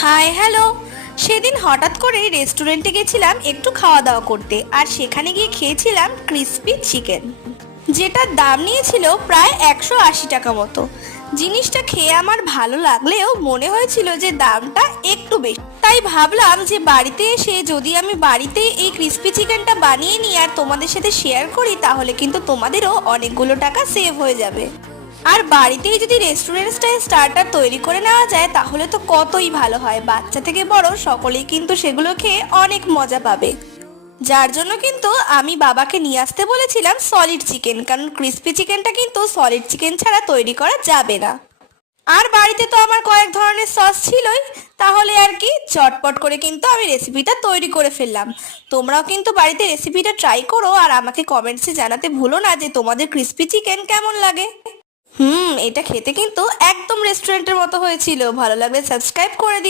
Hi hello. সেদিন হঠাৎ করে রেস্টুরেন্টে গেছিলাম একটু খাওয়া দাওয়া করতে, আর সেখানে গিয়ে খেয়েছিলাম ক্রিসপি চিকেন, যেটার দাম নিয়েছিল প্রায় 180 টাকা মতো। জিনিসটা খেয়ে আমার ভালো লাগলেও মনে হয়েছিল যে দামটা একটু বেশি। তাই ভাবলাম যে বাড়িতে এসে যদি আমি বাড়িতে এই ক্রিসপি চিকেনটা বানিয়ে নিই আর তোমাদের সাথে শেয়ার করি, তাহলে কিন্তু তোমাদেরও অনেকগুলো টাকা সেভ হয়ে যাবে। আর বাড়িতেই যদি রেস্টুরেন্ট স্টাইল স্টার্টার তৈরি করে নেওয়া যায় তাহলে তো কতই ভালো হয়, বাচ্চা থেকে বড় সকলেই কিন্তু সেগুলো খেয়ে অনেক মজা পাবে। যার জন্য কিন্তু আমি বাবাকে নিয়ে আসতে বলেছিলাম সলিড চিকেন, কারণ ক্রিসপি চিকেনটা কিন্তু সলিড চিকেন ছাড়া তৈরি করা যাবে না। আর বাড়িতে তো আমার কয়েক ধরনের সস ছিলই, তাহলে আর কি চটপট করে কিন্তু আমি রেসিপিটা তৈরি করে ফেললাম। তোমরাও কিন্তু বাড়িতে রেসিপিটা ট্রাই করো আর আমাকে কমেন্টসে জানাতে ভুলো না যে তোমাদের ক্রিসপি চিকেন কেমন লাগে। এটা খেতে কিন্তু একদম রেস্টুরেন্টের মতো হয়েছিল। ভালো লাগলে সাবস্ক্রাইব করে দিও।